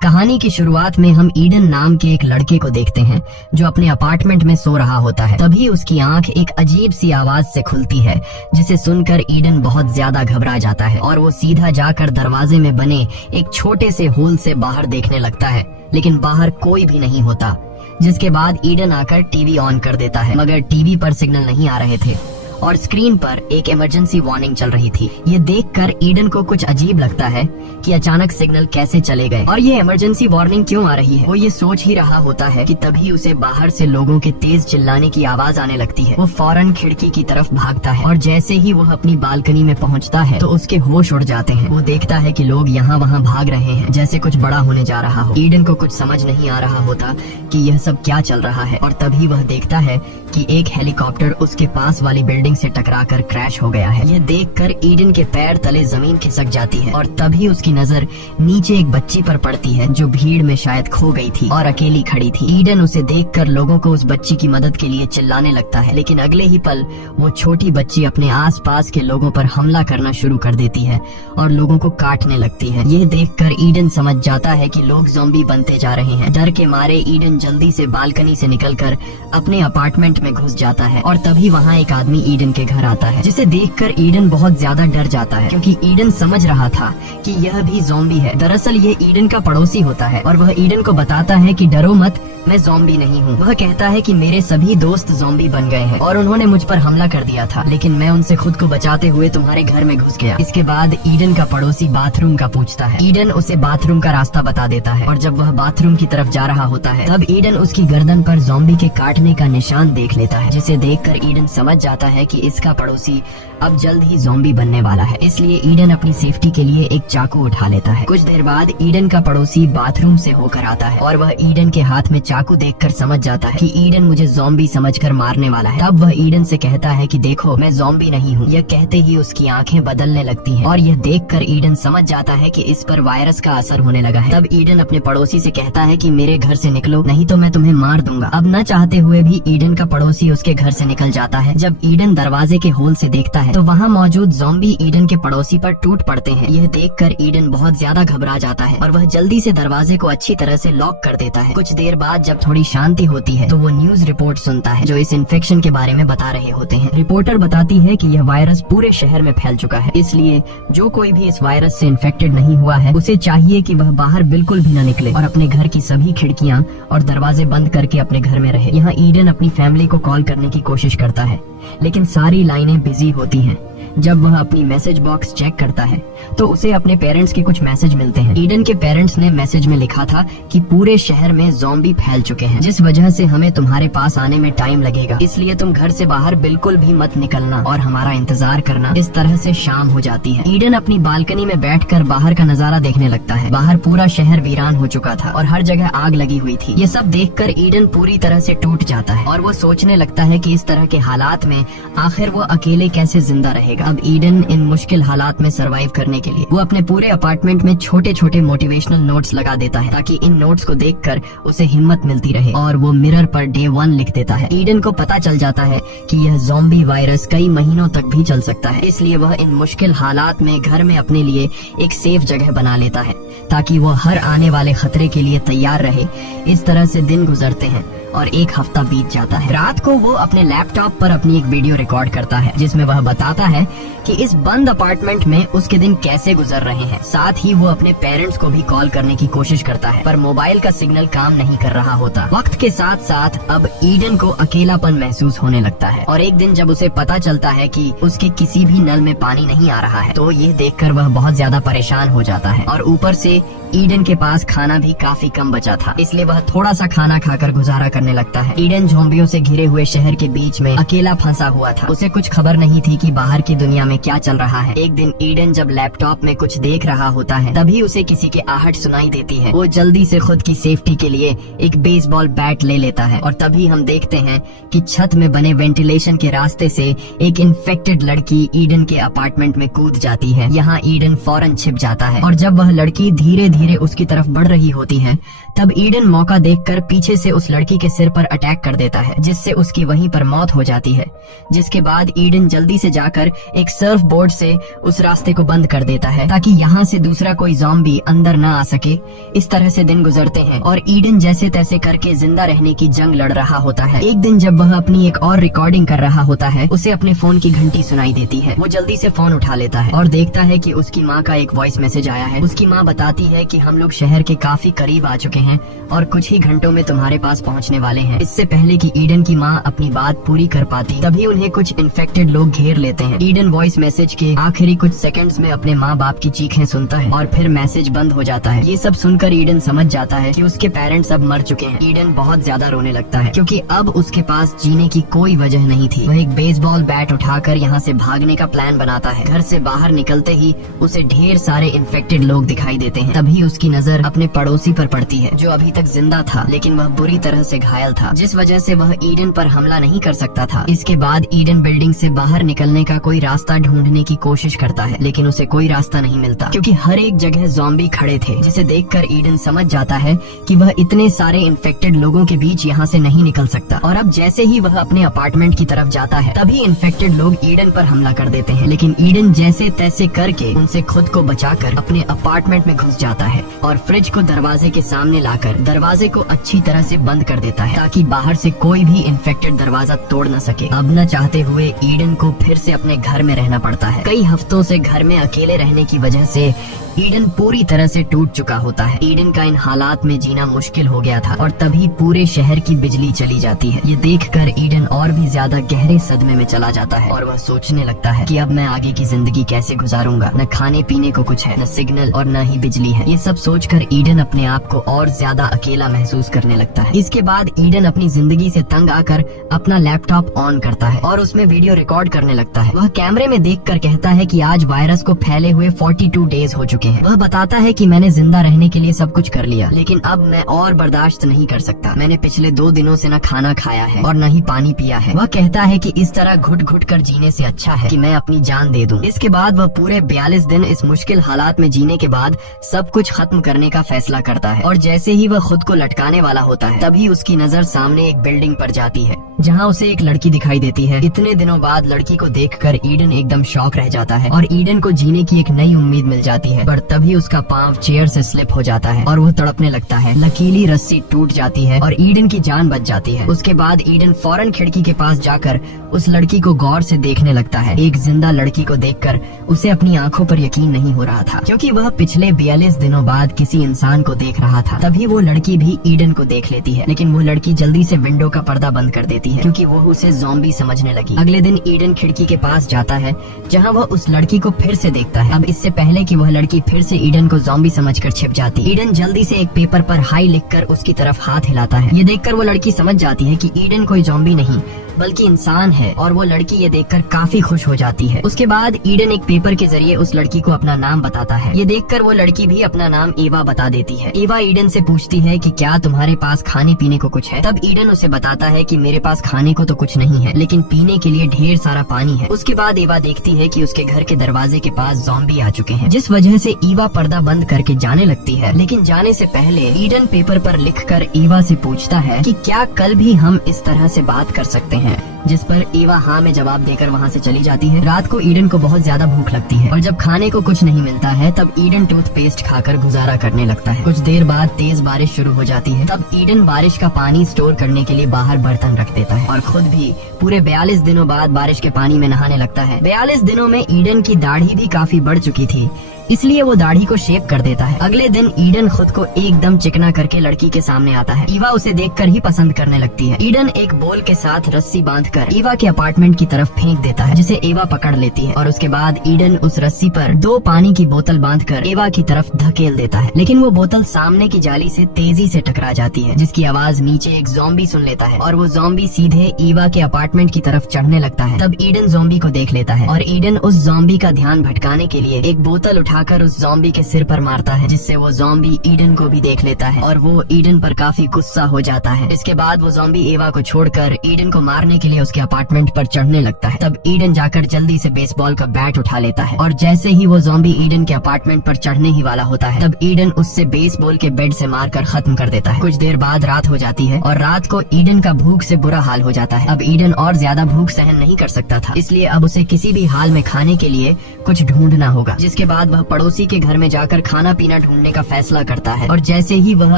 कहानी की शुरुआत में हम ईडन नाम के एक लड़के को देखते हैं जो अपने अपार्टमेंट में सो रहा होता है। तभी उसकी आंख एक अजीब सी आवाज से खुलती है जिसे सुनकर ईडन बहुत ज्यादा घबरा जाता है और वो सीधा जाकर दरवाजे में बने एक छोटे से होल से बाहर देखने लगता है, लेकिन बाहर कोई भी नहीं होता। जिसके बाद ईडन आकर टीवी ऑन कर देता है, मगर टीवी पर सिग्नल नहीं आ रहे थे और स्क्रीन पर एक इमरजेंसी वार्निंग चल रही थी। ये देखकर ईडन को कुछ अजीब लगता है कि अचानक सिग्नल कैसे चले गए और ये इमरजेंसी वार्निंग क्यों आ रही है। वो ये सोच ही रहा होता है कि तभी उसे बाहर से लोगों के तेज चिल्लाने की आवाज आने लगती है। वो फौरन खिड़की की तरफ भागता है और जैसे ही वो अपनी बालकनी में पहुंचता है तो उसके होश उड़ जाते हैं। वो देखता है कि लोग यहाँ वहाँ भाग रहे हैं जैसे कुछ बड़ा होने जा रहा हो। ईडन को कुछ समझ नहीं आ रहा होता कि यह सब क्या चल रहा है और तभी वह देखता है कि एक हेलीकॉप्टर उसके पास वाली बिल्डिंग से टकराकर क्रैश हो गया है। यह देखकर ईडन के पैर तले जमीन खिसक जाती है और तभी उसकी नजर नीचे एक बच्ची पर पड़ती है जो भीड़ में शायद खो गई थी और अकेली खड़ी थी। ईडन उसे देखकर लोगों को उस बच्ची की मदद के लिए चिल्लाने लगता है, लेकिन अगले ही पल वो छोटी बच्ची अपने आसपास के लोगों पर हमला करना शुरू कर देती है और लोगों को काटने लगती है। यह देखकर ईडन समझ जाता है कि लोग ज़ॉम्बी बनते जा रहे हैं। डर के मारे ईडन जल्दी से बालकनी से निकलकर अपने अपार्टमेंट में घुस जाता है और तभी वहाँ एक आदमी ईडन के घर आता है, जिसे देखकर ईडन बहुत ज्यादा डर जाता है क्योंकि ईडन समझ रहा था कि यह भी ज़ॉम्बी है। दरअसल ये ईडन का पड़ोसी होता है और वह ईडन को बताता है कि डरो मत, मैं ज़ॉम्बी नहीं हूँ। वह कहता है कि मेरे सभी दोस्त ज़ॉम्बी बन गए हैं और उन्होंने मुझ पर हमला कर दिया था, लेकिन मैं उनसे खुद को बचाते हुए तुम्हारे घर में घुस गया। इसके बाद ईडन का पड़ोसी बाथरूम का पूछता है। ईडन उसे बाथरूम का रास्ता बता देता है और जब वह बाथरूम की तरफ जा रहा होता है तब ईडन उसकी गर्दन पर ज़ॉम्बी के काटने का निशान देख लेता है, जिसे देखकर ईडन समझ जाता है कि इसका पड़ोसी अब जल्द ही ज़ॉम्बी बनने वाला है। इसलिए ईडन अपनी सेफ्टी के लिए एक चाकू उठा लेता है। कुछ देर बाद ईडन का पड़ोसी बाथरूम से होकर आता है और वह ईडन के हाथ में चाकू देखकर समझ जाता है कि ईडन मुझे ज़ॉम्बी समझकर मारने वाला है। तब वह ईडन से कहता है कि देखो, मैं ज़ॉम्बी नहीं हूँ। यह कहते ही उसकी आंखें बदलने लगती हैं और यह देखकर ईडन समझ जाता है कि इस पर वायरस का असर होने लगा है। तब ईडन अपने पड़ोसी से कहता है कि मेरे घर से निकलो, नहीं तो मैं तुम्हें मार दूंगा। अब न चाहते हुए भी ईडन का पड़ोसी उसके घर से निकल जाता है। जब ईडन दरवाजे के होल से देखता है तो वहाँ मौजूद ज़ॉम्बी ईडन के पड़ोसी पर टूट पड़ते हैं। यह देखकर ईडन बहुत ज्यादा घबरा जाता है और वह जल्दी से दरवाजे को अच्छी तरह से लॉक कर देता है। कुछ देर बाद जब थोड़ी शांति होती है तो वो न्यूज रिपोर्ट सुनता है जो इस इन्फेक्शन के बारे में बता रहे होते हैं। रिपोर्टर बताती है कि यह वायरस पूरे शहर में फैल चुका है, इसलिए जो कोई भी इस वायरस से इन्फेक्टेड नहीं हुआ है उसे चाहिए कि वह बाहर बिल्कुल भी न निकले और अपने घर की सभी खिड़कियां और दरवाजे बंद करके अपने घर में रहे। यहाँ ईडन अपनी फैमिली को कॉल करने की कोशिश करता है, लेकिन सारी लाइनें बिजी होती हैं। जब वह अपनी मैसेज बॉक्स चेक करता है तो उसे अपने पेरेंट्स के कुछ मैसेज मिलते हैं। ईडन के पेरेंट्स ने मैसेज में लिखा था कि पूरे शहर में ज़ॉम्बी फैल चुके हैं, जिस वजह से हमें तुम्हारे पास आने में टाइम लगेगा, इसलिए तुम घर से बाहर बिल्कुल भी मत निकलना और हमारा इंतजार करना। इस तरह से शाम हो जाती है। ईडन अपनी बालकनी में बैठकर बाहर का नजारा देखने लगता है। बाहर पूरा शहर वीरान हो चुका था और हर जगह आग लगी हुई थी। ये सब देखकर ईडन पूरी तरह से टूट जाता है और वो सोचने लगता है कि इस तरह के हालात में आखिर वो अकेले कैसे जिंदा रहेगा। अब ईडन इन मुश्किल हालात में सरवाइव करने के लिए वो अपने पूरे अपार्टमेंट में छोटे छोटे मोटिवेशनल नोट्स लगा देता है ताकि इन नोट्स को देखकर उसे हिम्मत मिलती रहे और वो मिरर पर डे 1 लिख देता है। ईडन को पता चल जाता है कि यह ज़ॉम्बी वायरस कई महीनों तक भी चल सकता है, इसलिए वह इन मुश्किल हालात में घर में अपने लिए एक सेफ जगह बना लेता है ताकि वो हर आने वाले खतरे के लिए तैयार रहे। इस तरह से दिन गुजरते हैं और एक हफ्ता बीत जाता है। रात को वो अपने लैपटॉप पर अपनी एक वीडियो रिकॉर्ड करता है जिसमें वह बताता है कि इस बंद अपार्टमेंट में उसके दिन कैसे गुजर रहे हैं। साथ ही वो अपने पेरेंट्स को भी कॉल करने की कोशिश करता है, पर मोबाइल का सिग्नल काम नहीं कर रहा होता। वक्त के साथ साथ अब ईडन को अकेलापन महसूस होने लगता है और एक दिन जब उसे पता चलता है कि उसके किसी भी नल में पानी नहीं आ रहा है तो ये देखकर वह बहुत ज्यादा परेशान हो जाता है और ऊपर से ईडन के पास खाना भी काफी कम बचा था, इसलिए वह थोड़ा सा खाना खाकर गुजारा करने लगता है। ईडन ज़ॉम्बियों से घिरे हुए शहर के बीच में अकेला फंसा हुआ था। उसे कुछ खबर नहीं थी कि बाहर की दुनिया में क्या चल रहा है। एक दिन ईडन जब लैपटॉप में कुछ देख रहा होता है तभी उसे किसी के आहट सुनाई देती है। वो जल्दी से खुद की सेफ्टी के लिए एक बेसबॉल बैट ले लेता है और तभी हम देखते हैं कि छत में बने वेंटिलेशन के रास्ते से एक इन्फेक्टेड लड़की ईडन के अपार्टमेंट में कूद जाती है। यहाँ ईडन फौरन छिप जाता है और जब वह लड़की धीरे धीरे उसकी तरफ बढ़ रही होती है तब ईडन मौका देखकर पीछे से उस लड़की के सिर पर अटैक कर देता है, जिससे उसकी वहीं पर मौत हो जाती है। जिसके बाद ईडन जल्दी से जाकर एक सर्फ बोर्ड से उस रास्ते को बंद कर देता है ताकि यहाँ से दूसरा कोई ज़ॉम्बी अंदर न आ सके। इस तरह से दिन गुजरते हैं और ईडन जैसे तैसे करके जिंदा रहने की जंग लड़ रहा होता है। एक दिन जब वह अपनी एक और रिकॉर्डिंग कर रहा होता है, उसे अपने फोन की घंटी सुनाई देती है। वो जल्दी से फोन उठा लेता है और देखता है कि उसकी माँ का एक वॉइस मैसेज आया है। उसकी माँ बताती है कि हम लोग शहर के काफी करीब आ चुके हैं और कुछ ही घंटों में तुम्हारे पास पहुँचने वाले हैं। इससे पहले कि ईडन की माँ अपनी बात पूरी कर पाती, तभी उन्हें कुछ इन्फेक्टेड लोग घेर लेते हैं। ईडन वॉइस मैसेज के आखिरी कुछ सेकंड्स में अपने माँ बाप की चीखें सुनता है और फिर मैसेज बंद हो जाता है। ये सब सुनकर ईडन समझ जाता है कि उसके पेरेंट्स अब मर चुके हैं। ईडन बहुत ज्यादा रोने लगता है क्योंकि अब उसके पास जीने की कोई वजह नहीं थी। वह एक बेसबॉल बैट उठाकर यहाँ से भागने का प्लान बनाता है। घर से बाहर निकलते ही उसे ढेर सारे इन्फेक्टेड लोग दिखाई देते हैं। तभी उसकी नजर अपने पड़ोसी पर पड़ती है जो अभी तक जिंदा था, लेकिन वह बुरी तरह से घायल था, जिस वजह से वह ईडन पर हमला नहीं कर सकता था। इसके बाद ईडन बिल्डिंग से बाहर निकलने का कोई रास्ता ढूंढने की कोशिश करता है, लेकिन उसे कोई रास्ता नहीं मिलता क्योंकि हर एक जगह ज़ॉम्बी खड़े थे, जिसे देखकर ईडन समझ जाता है कि वह इतने सारे इन्फेक्टेड लोगों के बीच यहाँ से नहीं निकल सकता। और अब जैसे ही वह अपने अपार्टमेंट की तरफ जाता है, तभी इन्फेक्टेड लोग ईडन पर हमला कर देते हैं। लेकिन ईडन जैसे तैसे करके उनसे खुद को बचाकर अपने अपार्टमेंट में घुस जाता है और फ्रिज को दरवाजे के सामने लाकर दरवाजे को अच्छी तरह से बंद कर देता है ताकि बाहर से कोई भी इन्फेक्टेड दरवाजा तोड़ न सके। अब न चाहते हुए ईडन को फिर से अपने घर में रहना पड़ता है। कई हफ्तों से घर में अकेले रहने की वजह से ईडन पूरी तरह से टूट चुका होता है। ईडन का इन हालात में जीना मुश्किल हो गया था और तभी पूरे शहर की बिजली चली जाती है। ये देखकर ईडन और भी ज्यादा गहरे सदमे में चला जाता है और वह सोचने लगता है कि अब मैं आगे की जिंदगी कैसे गुजारूंगा। न खाने पीने को कुछ है, न सिग्नल और न ही बिजली है। ये सब सोचकर ईडन अपने आप को और ज्यादा अकेला महसूस करने लगता है। इसके बाद ईडन अपनी जिंदगी से तंग आकर अपना लैपटॉप ऑन करता है और उसमें वीडियो रिकॉर्ड करने लगता है। वह कैमरे में देखकर कहता है कि आज वायरस को फैले हुए 42 डेज हो चुके हैं। वह बताता है कि मैंने जिंदा रहने के लिए सब कुछ कर लिया, लेकिन अब मैं और बर्दाश्त नहीं कर सकता। मैंने पिछले 2 दिनों से न खाना खाया है और न ही पानी पिया है। वह कहता है कि इस तरह घुट घुट कर जीने से अच्छा है कि मैं अपनी जान दे दूं। इसके बाद वह पूरे 42 दिन इस मुश्किल हालात में जीने के बाद सब कुछ खत्म करने का फैसला करता है और जैसे ही वह खुद को लटकाने वाला होता है, तभी उसकी नजर सामने एक बिल्डिंग पर जाती है जहाँ उसे एक लड़की दिखाई देती है। इतने दिनों बाद लड़की को देखकर ईडन एकदम शॉक रह जाता है और ईडन को जीने की एक नई उम्मीद मिल जाती है। पर तभी उसका पांव चेयर से स्लिप हो जाता है और वो तड़पने लगता है। लकीली रस्सी टूट जाती है और ईडन की जान बच जाती है। उसके बाद ईडन फौरन खिड़की के पास जाकर उस लड़की को गौर से देखने लगता है। एक जिंदा लड़की को देखकर उसे अपनी आंखों पर यकीन नहीं हो रहा था क्योंकि वह पिछले 42 दिनों बाद किसी इंसान को देख रहा था। तभी वो लड़की भी ईडन को देख लेती है, लेकिन वो लड़की जल्दी से विंडो का पर्दा बंद कर देती है क्योंकि वो उसे ज़ॉम्बी समझने लगी। अगले दिन ईडन खिड़की के पास जाता है जहाँ वह उस लड़की को फिर से देखता है। अब इससे पहले कि वह लड़की फिर से ईडन को ज़ॉम्बी समझकर छिप जाती, ईडन जल्दी से एक पेपर पर हाई लिखकर उसकी तरफ हाथ हिलाता है। ये देखकर वो लड़की समझ जाती है कि ईडन कोई ज़ॉम्बी नहीं बल्कि इंसान है और वो लड़की ये देखकर काफी खुश हो जाती है। उसके बाद ईडन एक पेपर के जरिए उस लड़की को अपना नाम बताता है। ये देखकर वो लड़की भी अपना नाम एवा बता देती है। एवा ईडन से पूछती है कि क्या तुम्हारे पास खाने पीने को कुछ है। तब ईडन उसे बताता है कि मेरे पास खाने को तो कुछ नहीं है, लेकिन पीने के लिए ढेर सारा पानी है। उसके बाद एवा देखती है कि उसके घर के दरवाजे के पास ज़ॉम्बी आ चुके हैं, जिस वजह से ईवा पर्दा बंद करके जाने लगती है। लेकिन जाने से पहले ईडन पेपर पर लिखकर एवा से पूछता है कि क्या कल भी हम इस तरह से बात कर सकते हैं, जिस पर एवा हाँ में जवाब देकर वहाँ से चली जाती है। रात को ईडन को बहुत ज्यादा भूख लगती है और जब खाने को कुछ नहीं मिलता है तब ईडन टूथपेस्ट खाकर गुजारा करने लगता है। कुछ देर बाद तेज बारिश शुरू हो जाती है। तब ईडन बारिश का पानी स्टोर करने के लिए बाहर बर्तन रख देता है और खुद भी पूरे 42 दिनों बाद बारिश के पानी में नहाने लगता है। 42 दिनों में ईडन की दाढ़ी भी काफी बढ़ चुकी थी, इसलिए वो दाढ़ी को शेप कर देता है। अगले दिन ईडन खुद को एकदम चिकना करके लड़की के सामने आता है। ईवा उसे देखकर ही पसंद करने लगती है। ईडन एक बोल के साथ रस्सी बांधकर ईवा के अपार्टमेंट की तरफ फेंक देता है, जिसे ईवा पकड़ लेती है और उसके बाद ईडन उस रस्सी पर 2 पानी की बोतल बांधकर ईवा की तरफ धकेल देता है। लेकिन वो बोतल सामने की जाली से तेजी से टकरा जाती है, जिसकी आवाज नीचे एक ज़ॉम्बी सुन लेता है और वो ज़ॉम्बी सीधे ईवा के अपार्टमेंट की तरफ चढ़ने लगता है। तब ईडन ज़ॉम्बी को देख लेता है और ईडन उस ज़ॉम्बी का ध्यान भटकाने के लिए एक बोतल उठा उठाकर उस ज़ॉम्बी के सिर पर मारता है, जिससे वो ज़ॉम्बी ईडन को भी देख लेता है और वो ईडन पर काफी गुस्सा हो जाता है। इसके बाद वो ज़ॉम्बी एवा को छोड़कर ईडन को मारने के लिए उसके अपार्टमेंट पर चढ़ने लगता है। तब ईडन जाकर जल्दी से बेसबॉल का बैट उठा लेता है और जैसे ही वो ज़ॉम्बी ईडन के अपार्टमेंट पर चढ़ने ही वाला होता है, तब ईडन उससे बेसबॉल के बेट से मारकर खत्म कर देता है। कुछ देर बाद रात हो जाती है और रात को ईडन का भूख से बुरा हाल हो जाता है। अब ईडन और ज्यादा भूख सहन नहीं कर सकता था, इसलिए अब उसे किसी भी हाल में खाने के लिए कुछ ढूंढना होगा। जिसके बाद वह पड़ोसी के घर में जाकर खाना पीना ढूंढने का फैसला करता है और जैसे ही वह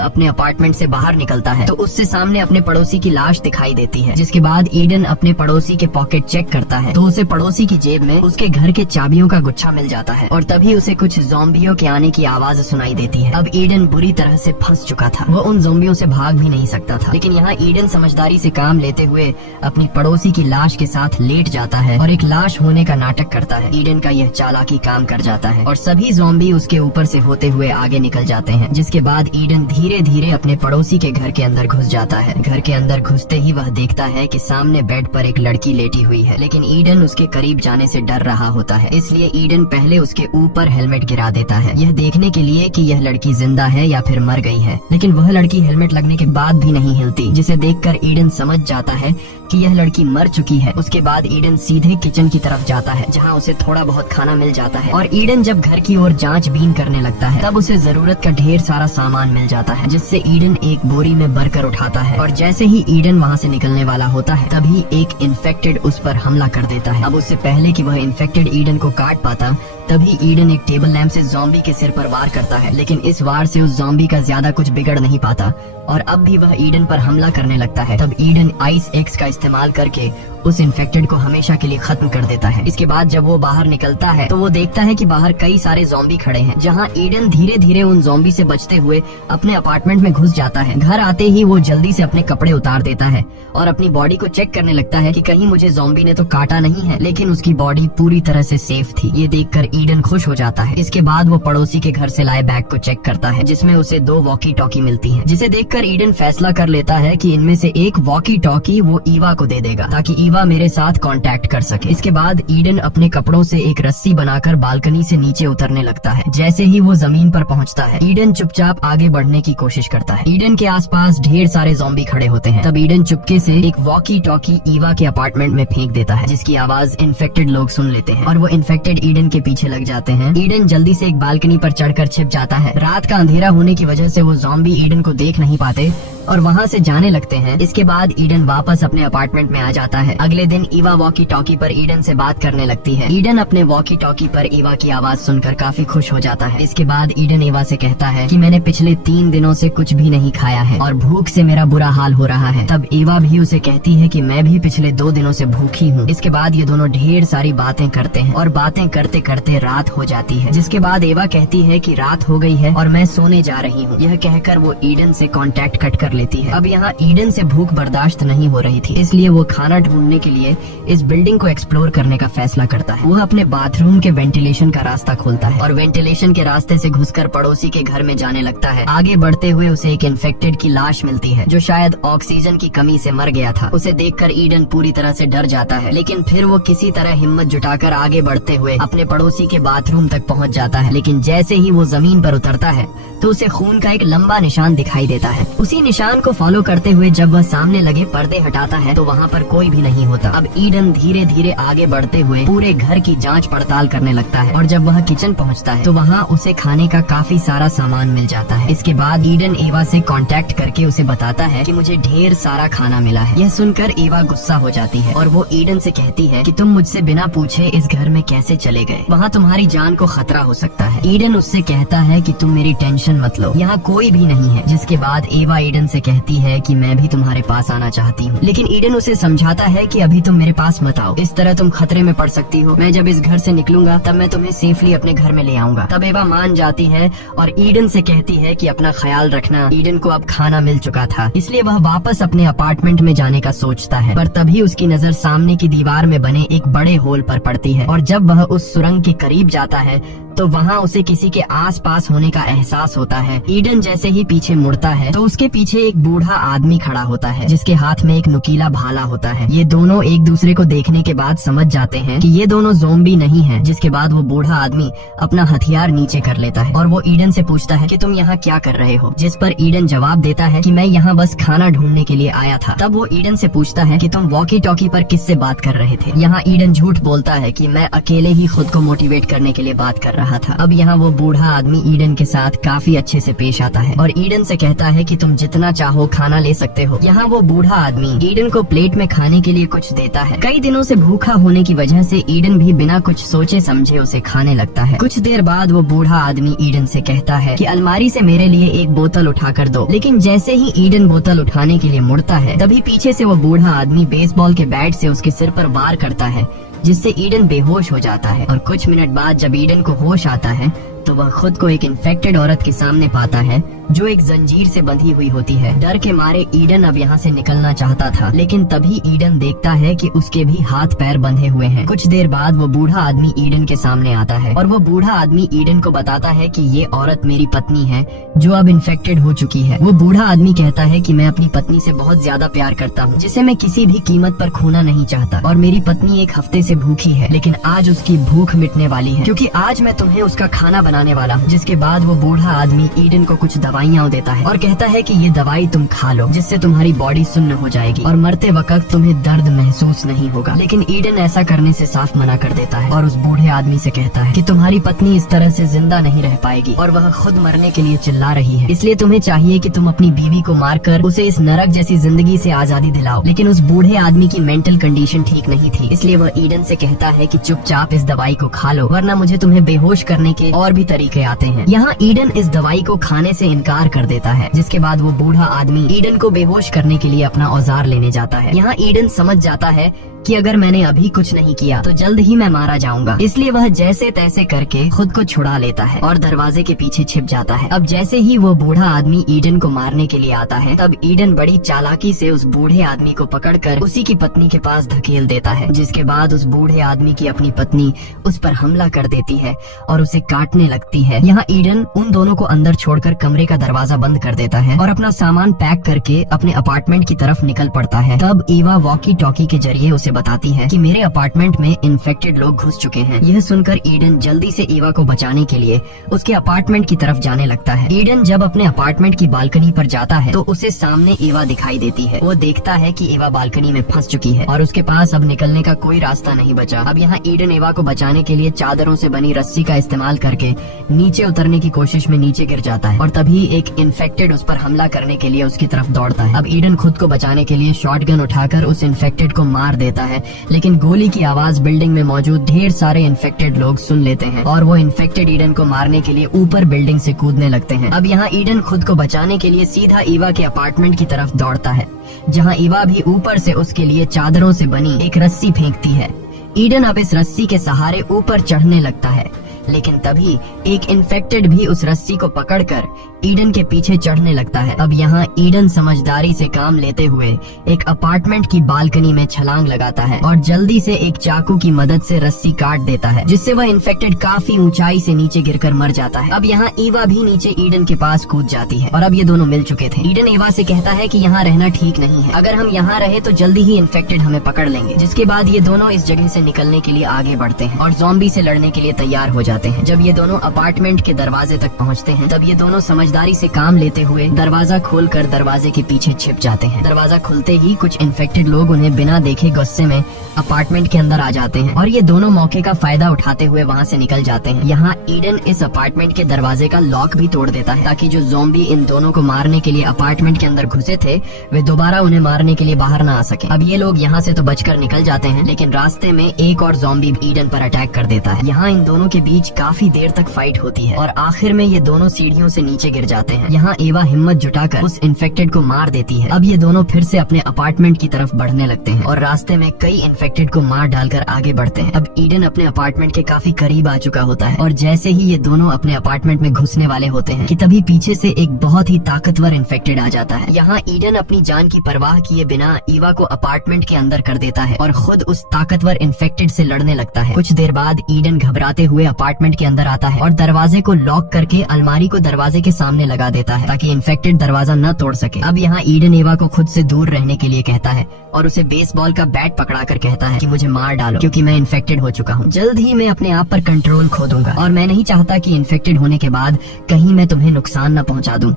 अपने अपार्टमेंट से बाहर निकलता है तो उससे सामने अपने पड़ोसी की लाश दिखाई देती है। जिसके बाद ईडन अपने पड़ोसी के पॉकेट चेक करता है तो उसे पड़ोसी की जेब में उसके घर के चाबियों का गुच्छा मिल जाता है और तभी उसे कुछ ज़ॉम्बियों के आने की आवाज सुनाई देती है। अब ईडन बुरी तरह से फंस चुका था, वो उन ज़ॉम्बियों से भाग भी नहीं सकता था। लेकिन यहाँ ईडन समझदारी से काम लेते हुए अपनी पड़ोसी की लाश के साथ लेट जाता है और एक लाश होने का नाटक करता है। ईडन का यह चालाकी काम कर जाता है और सभी ज़ॉम्बी उसके ऊपर से होते हुए आगे निकल जाते हैं। जिसके बाद ईडन धीरे धीरे अपने पड़ोसी के घर के अंदर घुस जाता है। घर के अंदर घुसते ही वह देखता है कि सामने बेड पर एक लड़की लेटी हुई है, लेकिन ईडन उसके करीब जाने से डर रहा होता है, इसलिए ईडन पहले उसके ऊपर हेलमेट गिरा देता है, यह देखने के लिए कि यह लड़की जिंदा है या फिर मर गई है। लेकिन वह लड़की हेलमेट लगने के बाद भी नहीं हिलती, जिसे देखकर ईडन समझ जाता है कि यह लड़की मर चुकी है। उसके बाद ईडन सीधे किचन की तरफ जाता है, जहां उसे थोड़ा बहुत खाना मिल जाता है और ईडन जब घर की ओर जांचबीन करने लगता है तब उसे जरूरत का ढेर सारा सामान मिल जाता है, जिससे ईडन एक बोरी में भरकर उठाता है और जैसे ही ईडन वहां से निकलने वाला होता है तभी एक इन्फेक्टेड उस पर हमला कर देता है। अब उससे पहले कि वह इन्फेक्टेड ईडन को काट पाता तभी ईडन एक टेबल लैंप से ज़ॉम्बी के सिर पर वार करता है, लेकिन इस वार से उस ज़ॉम्बी का ज्यादा कुछ बिगड़ नहीं पाता और अब भी वह ईडन पर हमला करने लगता है। तब ईडन आइस एक्स का इस्तेमाल करके उस इन्फेक्टेड को हमेशा के लिए खत्म कर देता है। इसके बाद जब वो बाहर निकलता है तो वो देखता है कि बाहर कई सारे ज़ॉम्बी खड़े हैं, जहां ईडन धीरे धीरे उन ज़ॉम्बी से बचते हुए अपने अपार्टमेंट में घुस जाता है। घर आते ही वो जल्दी से अपने कपड़े उतार देता है और अपनी बॉडी को चेक करने लगता है कि कहीं मुझे ज़ॉम्बी ने तो काटा नहीं है, लेकिन उसकी बॉडी पूरी तरह से सेफ थी। ये देखकर ईडन खुश हो जाता है। इसके बाद वो पड़ोसी के घर से लाए बैग को चेक करता है, जिसमें उसे 2 वॉकी टॉकी मिलती है, जिसे देखकर ईडन फैसला कर लेता है कि इनमें से एक वॉकी टॉकी वो ईवा को दे देगा ताकि ईवा मेरे साथ कांटेक्ट कर सके। इसके बाद ईडन अपने कपड़ों से एक रस्सी बनाकर बालकनी से नीचे उतरने लगता है। जैसे ही वो जमीन पर पहुंचता है ईडन चुपचाप आगे बढ़ने की कोशिश करता है। ईडन के आसपास ढेर सारे ज़ॉम्बी खड़े होते हैं। तब ईडन चुपके से एक वॉकी टॉकी ईवा के अपार्टमेंट में फेंक देता है, जिसकी आवाज इन्फेक्टेड लोग सुन लेते हैं और वो इन्फेक्टेड ईडन के पीछे लग जाते हैं। ईडन जल्दी से एक बालकनी पर चढ़कर छिप जाता है। रात का अंधेरा होने की वजह से वो ज़ॉम्बी ईडन को देख नहीं पाते और वहाँ से जाने लगते हैं। इसके बाद ईडन वापस अपने अपार्टमेंट में आ जाता है। अगले दिन ईवा वॉकी टॉकी पर ईडन से बात करने लगती है। ईडन अपने वॉकी टॉकी पर ईवा की आवाज सुनकर काफी खुश हो जाता है। इसके बाद ईडन ईवा से कहता है कि मैंने पिछले 3 दिनों से कुछ भी नहीं खाया है और भूख से मेरा बुरा हाल हो रहा है। तब ईवा भी उसे कहती है कि मैं भी पिछले 2 दिनों से भूखी हूँ। इसके बाद ये दोनों ढेर सारी बातें करते हैं और बातें करते करते रात हो जाती है। जिसके बाद ईवा कहती है कि रात हो गई है और मैं सोने जा रही हूँ। यह कहकर वो ईडन से कांटेक्ट कट कर लेती है। अब यहाँ ईडन से भूख बर्दाश्त नहीं हो रही थी, इसलिए वो खाना ढूंढने के लिए इस बिल्डिंग को एक्सप्लोर करने का फैसला करता है। वह अपने बाथरूम के वेंटिलेशन का रास्ता खोलता है और वेंटिलेशन के रास्ते से घुसकर पड़ोसी के घर में जाने लगता है। आगे बढ़ते हुए उसे एक इन्फेक्टेड की लाश मिलती है, जो शायद ऑक्सीजन की कमी से मर गया था। उसे देखकर ईडन पूरी तरह से डर जाता है, लेकिन फिर वो किसी तरह हिम्मत जुटाकर आगे बढ़ते हुए अपने पड़ोसी के बाथरूम तक पहुँच जाता है। लेकिन जैसे ही वो जमीन पर उतरता है तो उसे खून का एक लंबा निशान दिखाई देता है। उसी निशान को फॉलो करते हुए जब वह सामने लगे पर्दे हटाता है तो वहाँ पर कोई भी नहीं होता। अब ईडन धीरे धीरे आगे बढ़ते हुए पूरे घर की जांच पड़ताल करने लगता है और जब वह किचन पहुँचता है तो वहाँ उसे खाने का काफी सारा सामान मिल जाता है। इसके बाद ईडन एवा से कांटेक्ट करके उसे बताता है कि मुझे ढेर सारा खाना मिला है। यह सुनकर एवा गुस्सा हो जाती है और वो ईडन से कहती है कि तुम मुझसे बिना पूछे इस घर में कैसे चले गए, वहाँ तुम्हारी जान को खतरा हो सकता है। ईडन उससे कहता है कि तुम मेरी टेंशन मत लो, यहाँ कोई भी नहीं है। जिसके बाद एवा ईडन से कहती है कि मैं भी तुम्हारे पास आना चाहती हूँ, लेकिन ईडन उसे समझाता है कि अभी तुम मेरे पास मत आओ, इस तरह तुम खतरे में पड़ सकती हो। मैं जब इस घर से निकलूंगा तब मैं तुम्हें सेफली अपने घर में ले आऊंगा। तब एवा मान जाती है और ईडन से कहती है कि अपना ख्याल रखना। ईडन को अब खाना मिल चुका था, इसलिए वह वापस अपने अपार्टमेंट में जाने का सोचता है, पर तभी उसकी नजर सामने की दीवार में बने एक बड़े होल पर पड़ती है और जब वह उस सुरंग के करीब जाता है तो वहाँ उसे किसी के आस पास होने का एहसास होता है। ईडन जैसे ही पीछे मुड़ता है तो उसके पीछे एक बूढ़ा आदमी खड़ा होता है जिसके हाथ में एक नुकीला भाला होता है। ये दोनों एक दूसरे को देखने के बाद समझ जाते हैं कि ये दोनों ज़ॉम्बी नहीं हैं। जिसके बाद वो बूढ़ा आदमी अपना हथियार नीचे कर लेता है और वो ईडन से पूछता है कि तुम यहाँ क्या कर रहे हो, जिस पर ईडन जवाब देता है कि मैं यहाँ बस खाना ढूंढने के लिए आया था। तब वो ईडन से पूछता है कि तुम वॉकी टॉकी पर किससे बात कर रहे थे। यहाँ ईडन झूठ बोलता है कि मैं अकेले ही खुद को मोटिवेट करने के लिए बात कर रहा था। अब यहाँ वो बूढ़ा आदमी ईडन के साथ काफी अच्छे से पेश आता है और ईडन से कहता है कि तुम जितना चाहो खाना ले सकते हो। यहाँ वो बूढ़ा आदमी ईडन को प्लेट में खाने के लिए कुछ देता है। कई दिनों से भूखा होने की वजह से ईडन भी बिना कुछ सोचे समझे उसे खाने लगता है। कुछ देर बाद वो बूढ़ा आदमी ईडन से कहता है कि अलमारी से मेरे लिए एक बोतल उठा कर दो। लेकिन जैसे ही ईडन बोतल उठाने के लिए मुड़ता है तभी पीछे से वो बूढ़ा आदमी बेसबॉल के बैट से उसके सिर पर वार करता है, जिससे ईडन बेहोश हो जाता है। और कुछ मिनट बाद जब ईडन को होश आता है तो वह खुद को एक इन्फेक्टेड औरत के सामने पाता है जो एक जंजीर से बंधी हुई होती है। डर के मारे ईडन अब यहाँ से निकलना चाहता था, लेकिन तभी ईडन देखता है कि उसके भी हाथ पैर बंधे हुए हैं। कुछ देर बाद वो बूढ़ा आदमी ईडन के सामने आता है और वो बूढ़ा आदमी ईडन को बताता है कि ये औरत मेरी पत्नी है जो अब इन्फेक्टेड हो चुकी है। वो बूढ़ा आदमी कहता है कि मैं अपनी पत्नी से बहुत ज्यादा प्यार करता हूँ, जिसे मैं किसी भी कीमत पर खोना नहीं चाहता, और मेरी पत्नी एक हफ्ते से भूखी है, लेकिन आज उसकी भूख मिटने वाली है क्योंकि आज मैं तुम्हें उसका खाना बनाने वाला हूँ। जिसके बाद वो बूढ़ा आदमी ईडन को कुछ दवाइयाँ देता है और कहता है कि ये दवाई तुम खा लो, जिससे तुम्हारी बॉडी सुन्न हो जाएगी और मरते वक्त तुम्हें दर्द महसूस नहीं होगा। लेकिन ईडन ऐसा करने से साफ मना कर देता है और उस बूढ़े आदमी से कहता है कि तुम्हारी पत्नी इस तरह से जिंदा नहीं रह पाएगी और वह खुद मरने के लिए चिल्ला रही है, इसलिए तुम्हें चाहिए कि तुम अपनी बीवी को मारकर उसे इस नरक जैसी जिंदगी से आजादी दिलाओ। लेकिन उस बूढ़े आदमी की मेंटल कंडीशन ठीक नहीं थी, इसलिए वह ईडन से कहता है कि चुपचाप इस दवाई को खा लो, वरना मुझे तुम्हें बेहोश करने के और भी तरीके आते हैं। यहाँ ईडन इस दवाई को खाने से इनकार कर देता है, जिसके बाद वो बूढ़ा आदमी ईडन को बेहोश करने के लिए अपना औजार लेने जाता है। यहाँ ईडन समझ जाता है कि अगर मैंने अभी कुछ नहीं किया तो जल्द ही मैं मारा जाऊंगा, इसलिए वह जैसे तैसे करके खुद को छुड़ा लेता है और दरवाजे के पीछे छिप जाता है। अब जैसे ही वो बूढ़ा आदमी ईडन को मारने के लिए आता है तब ईडन बड़ी चालाकी से उस बूढ़े आदमी को पकड़कर उसी की पत्नी के पास धकेल देता है, जिसके बाद उस बूढ़े आदमी की अपनी पत्नी उस पर हमला कर देती है और उसे काटने लगती है। यहाँ ईडन उन दोनों को अंदर छोड़कर कमरे का दरवाजा बंद कर देता है और अपना सामान पैक करके अपने अपार्टमेंट की तरफ निकल पड़ता है। तब ईवा वॉकी टॉकी के जरिए उसे बताती है कि मेरे अपार्टमेंट में इन्फेक्टेड लोग घुस चुके हैं। यह सुनकर ईडन जल्दी से ईवा को बचाने के लिए उसके अपार्टमेंट की तरफ जाने लगता है। ईडन जब अपने अपार्टमेंट की बालकनी पर जाता है तो उसे सामने ईवा दिखाई देती है। वो देखता है कि ईवा बालकनी में फंस चुकी है और उसके पास अब निकलने का कोई रास्ता नहीं बचा। अब यहाँ ईडन ईवा को बचाने के लिए चादरों से बनी रस्सी का इस्तेमाल करके नीचे उतरने की कोशिश में नीचे गिर जाता है और तभी एक इन्फेक्टेड उस पर हमला करने के लिए उसकी तरफ दौड़ता है। अब ईडन खुद को बचाने के लिए शॉटगन उठाकर उस इन्फेक्टेड को मार देता है, लेकिन गोली की आवाज बिल्डिंग में मौजूद ढेर सारे इन्फेक्टेड लोग सुन लेते हैं और वो इन्फेक्टेड ईडन को मारने के लिए ऊपर बिल्डिंग से कूदने लगते हैं। अब यहाँ ईडन खुद को बचाने के लिए सीधा ईवा के अपार्टमेंट की तरफ दौड़ता है, जहाँ ईवा भी ऊपर से उसके लिए चादरों से बनी एक रस्सी फेंकती है। ईडन अब इस रस्सी के सहारे ऊपर चढ़ने लगता है, लेकिन तभी एक इन्फेक्टेड भी उस रस्सी को पकड़कर ईडन के पीछे चढ़ने लगता है। अब यहाँ ईडन समझदारी से काम लेते हुए एक अपार्टमेंट की बालकनी में छलांग लगाता है और जल्दी से एक चाकू की मदद से रस्सी काट देता है, जिससे वह इन्फेक्टेड काफी ऊंचाई से नीचे गिरकर मर जाता है। अब यहाँ ईवा भी नीचे ईडन के पास कूद जाती है और अब ये दोनों मिल चुके थे। ईडन ईवा से कहता है कि यहाँ रहना ठीक नहीं है, अगर हम यहाँ रहे तो जल्दी ही इन्फेक्टेड हमें पकड़ लेंगे। जिसके बाद ये दोनों इस जगह से निकलने के लिए आगे बढ़ते हैं और ज़ॉम्बी से लड़ने के लिए तैयार हो जाते हैं। जब ये दोनों अपार्टमेंट के दरवाजे तक पहुँचते हैं तब ये दोनों समझदारी से काम लेते हुए दरवाजा खोलकर दरवाजे के पीछे छिप जाते हैं। दरवाजा खुलते ही कुछ इन्फेक्टेड लोग उन्हें बिना देखे गुस्से में अपार्टमेंट के अंदर आ जाते हैं और ये दोनों मौके का फायदा उठाते हुए वहाँ से निकल जाते हैं। यहाँ ईडन इस अपार्टमेंट के दरवाजे का लॉक भी तोड़ देता है ताकि जो ज़ॉम्बी इन दोनों को मारने के लिए अपार्टमेंट के अंदर घुसे थे वे दोबारा उन्हें मारने के लिए बाहर न आ सके। अब ये लोग यहाँ से तो बचकर निकल जाते हैं, लेकिन रास्ते में एक और ज़ॉम्बी ईडन पर अटैक कर देता है। यहाँ इन दोनों के बीच काफी देर तक फाइट होती है और आखिर में ये दोनों सीढ़ियों से नीचे गिर जाते हैं। यहाँ एवा हिम्मत जुटाकर उस इन्फेक्टेड को मार देती है। अब ये दोनों फिर से अपने अपार्टमेंट की तरफ बढ़ने लगते हैं और रास्ते में कई इन्फेक्टेड को मार डालकर आगे बढ़ते हैं। अब ईडन अपने अपार्टमेंट के काफी करीब आ चुका होता है और जैसे ही ये दोनों अपने अपार्टमेंट में घुसने वाले होते हैं कि तभी पीछे से एक बहुत ही ताकतवर इन्फेक्टेड आ जाता है। यहाँ ईडन अपनी जान की परवाह किए बिना ईवा को अपार्टमेंट के अंदर कर देता है और खुद उस ताकतवर इन्फेक्टेड से लड़ने लगता है। कुछ देर बाद ईडन घबराते हुए अपार्टमेंट अपार्टमेंट के अंदर आता है और दरवाजे को लॉक करके अलमारी को दरवाजे के सामने लगा देता है ताकि इन्फेक्टेड दरवाजा न तोड़ सके। अब यहाँ ईडन एवा को खुद से दूर रहने के लिए कहता है और उसे बेसबॉल का बैट पकड़ाकर कहता है कि मुझे मार डालो क्योंकि मैं इन्फेक्टेड हो चुका हूँ। जल्द ही मैं अपने आप पर कंट्रोल खो दूंगा और मैं नहीं चाहता कि इन्फेक्टेड होने के बाद कहीं मैं तुम्हें नुकसान न पहुँचा दूं,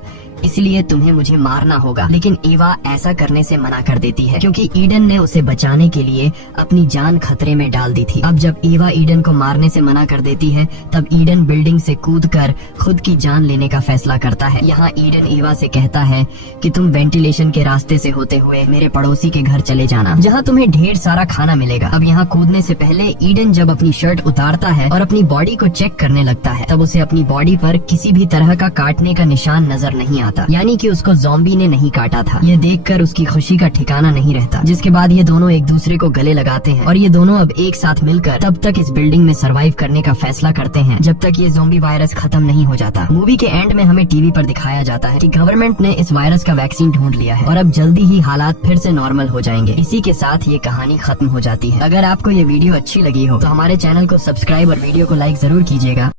इसलिए तुम्हें मुझे मारना होगा। लेकिन एवा ऐसा करने से मना कर देती है क्योंकि ईडन ने उसे बचाने के लिए अपनी जान खतरे में डाल दी थी। अब जब एवा ईडन को मारने से मना कर देती है तब ईडन बिल्डिंग से कूदकर खुद की जान लेने का फैसला करता है। यहाँ ईडन एवा से कहता है कि तुम वेंटिलेशन के रास्ते से होते हुए मेरे पड़ोसी के घर चले जाना जहाँ तुम्हें ढेर सारा खाना मिलेगा। अब यहाँ कूदने से पहले ईडन जब अपनी शर्ट उतारता है और अपनी बॉडी को चेक करने लगता है तब उसे अपनी बॉडी पर किसी भी तरह का काटने का निशान नजर नहीं आता, यानी कि उसको ज़ॉम्बी ने नहीं काटा था। ये देखकर उसकी खुशी का ठिकाना नहीं रहता। जिसके बाद ये दोनों एक दूसरे को गले लगाते हैं और ये दोनों अब एक साथ मिलकर तब तक इस बिल्डिंग में सरवाइव करने का फैसला करते हैं जब तक ये ज़ॉम्बी वायरस खत्म नहीं हो जाता। मूवी के एंड में हमें टीवी पर दिखाया जाता है कि गवर्नमेंट ने इस वायरस का वैक्सीन ढूंढ लिया है और अब जल्दी ही हालात फिर से नॉर्मल हो जाएंगे। इसी के साथ ये कहानी खत्म हो जाती है। अगर आपको ये वीडियो अच्छी लगी हो तो हमारे चैनल को सब्सक्राइब और वीडियो को लाइक जरूर कीजिएगा।